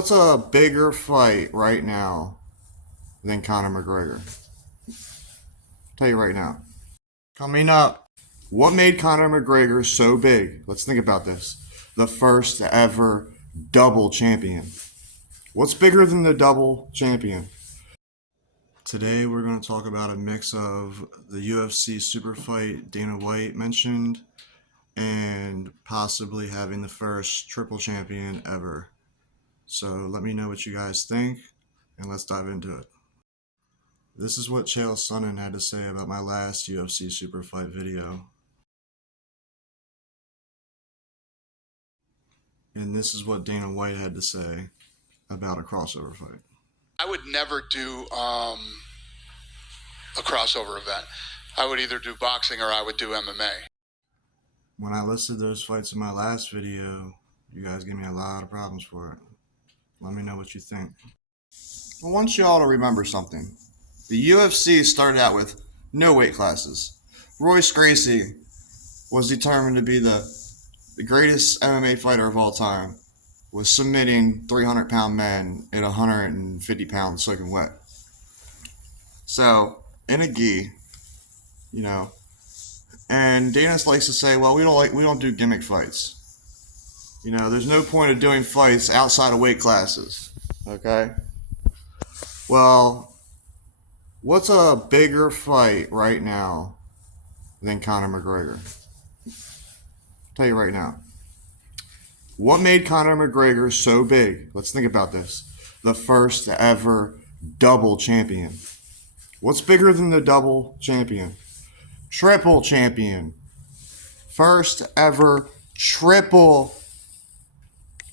What's a bigger fight right now than Conor McGregor? Tell you right now. Coming up, what made Conor McGregor so big? Let's think about this. The first ever double champion. What's bigger than the double champion? Today we're going to talk about a mix of the UFC super fight Dana White mentioned and possibly having the first triple champion ever. So let me know what you guys think and let's dive into it. This is what Chael Sonnen had to say about my last UFC super fight video. And this is what Dana White had to say about a crossover fight. I would never do a crossover event. I would either do boxing or I would do MMA. When I listed those fights in my last video, you guys gave me a lot of problems for it. Let me know what you think. I want you all to remember something. The UFC started out with no weight classes. Royce Gracie was determined to be the greatest MMA fighter of all time, was submitting 300-pound men at 150 pounds soaking wet. So, in a gi, you know, and Dana likes to say, well, we don't do gimmick fights. You know, there's no point of doing fights outside of weight classes. Okay? Well, what's a bigger fight right now than Conor McGregor? I'll tell you right now. What made Conor McGregor so big? Let's think about this. The first ever double champion. What's bigger than the double champion? Triple champion. First ever triple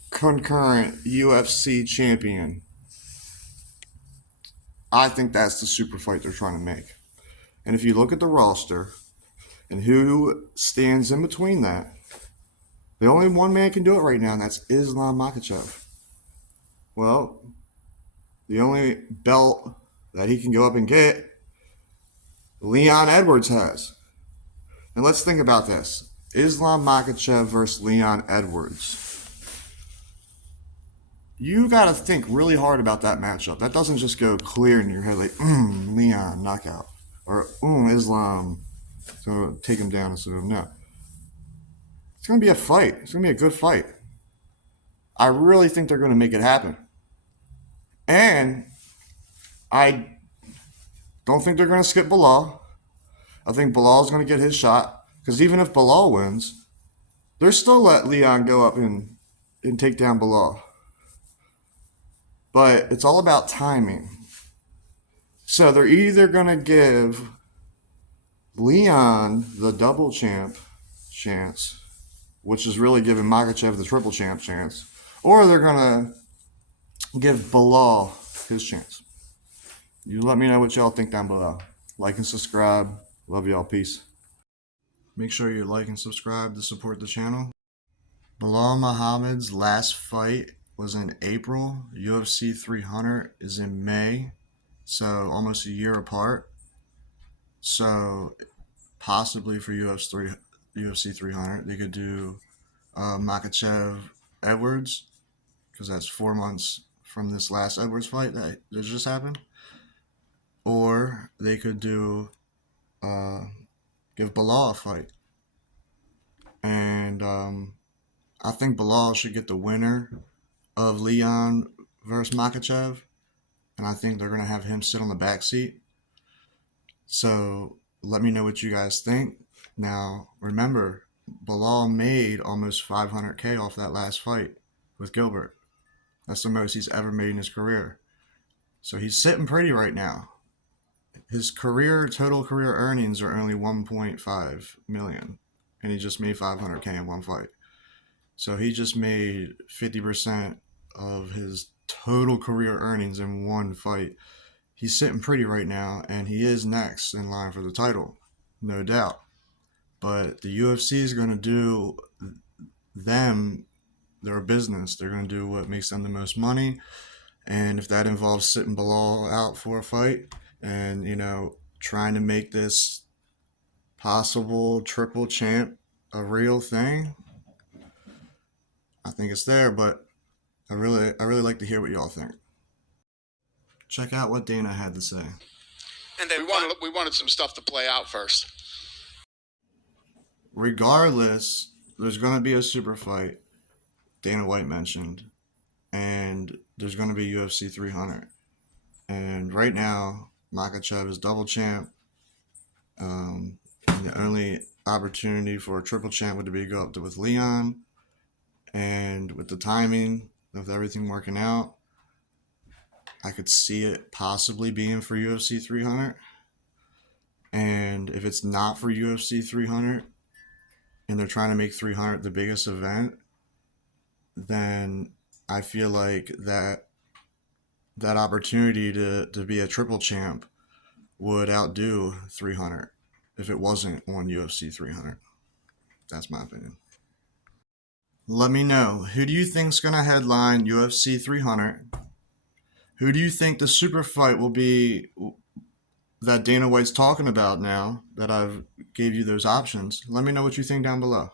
concurrent UFC champion. I think that's the super fight they're trying to make. And if you look at the roster and who stands in between that, the only one man can do it right now, and that's Islam Makhachev. Well, the only belt that he can go up and get, Leon Edwards has. And let's think about this. Islam Makhachev versus Leon Edwards. You got to think really hard about that matchup. That doesn't just go clear in your head like, Leon, knockout. Or, Islam, so take him down instead of him. No. It's going to be a fight. It's going to be a good fight. I really think they're going to make it happen. And I don't think they're going to skip Belal. I think Bilal's going to get his shot. Because even if Belal wins, they're still let Leon go up and take down Belal. But it's all about timing. So they're either going to give Leon the double champ chance, which is really giving Makhachev the triple champ chance, or they're going to give Belal his chance. You let me know what y'all think down below. Like and subscribe. Love y'all. Peace. Make sure you like and subscribe to support the channel. Belal Muhammad's last fight was in April. UFC 300 is in May. So almost a year apart. So possibly for UFC 300, they could do Makhachev Edwards, because that's 4 months from this last Edwards fight that just happened. Or they could do give Belal a fight. And I think Belal should get the winner of Leon versus Makhachev. And I think they're going to have him sit on the back seat. So let me know what you guys think. Now, remember, Belal made almost $500K off that last fight with Gilbert. That's the most he's ever made in his career. So he's sitting pretty right now. His total career earnings are only 1.5 million, and he just made 500K in one fight. So he just made 50% of his total career earnings in one fight. He's sitting pretty right now, and he is next in line for the title, no doubt. But the UFC is going to do their business. They're going to do what makes them the most money. And if that involves sitting Belal out for a fight and, trying to make this possible triple champ a real thing, I think it's there. But I really like to hear what y'all think. Check out what Dana had to say. And then We wanted some stuff to play out first. Regardless, there's going to be a super fight, Dana White mentioned, and there's going to be UFC 300. And right now, Makhachev is double champ. And the only opportunity for a triple champ would be to go up to with Leon. And with the timing of everything working out, I could see it possibly being for UFC 300. And if it's not for UFC 300, and they're trying to make 300 the biggest event, then I feel like that opportunity to be a triple champ would outdo 300 if it wasn't on UFC 300. That's my opinion. Let me know, who do you think's going to headline UFC 300? Who do you think the super fight will be that Dana White's talking about now that I've gave you those options? Let me know what you think down below.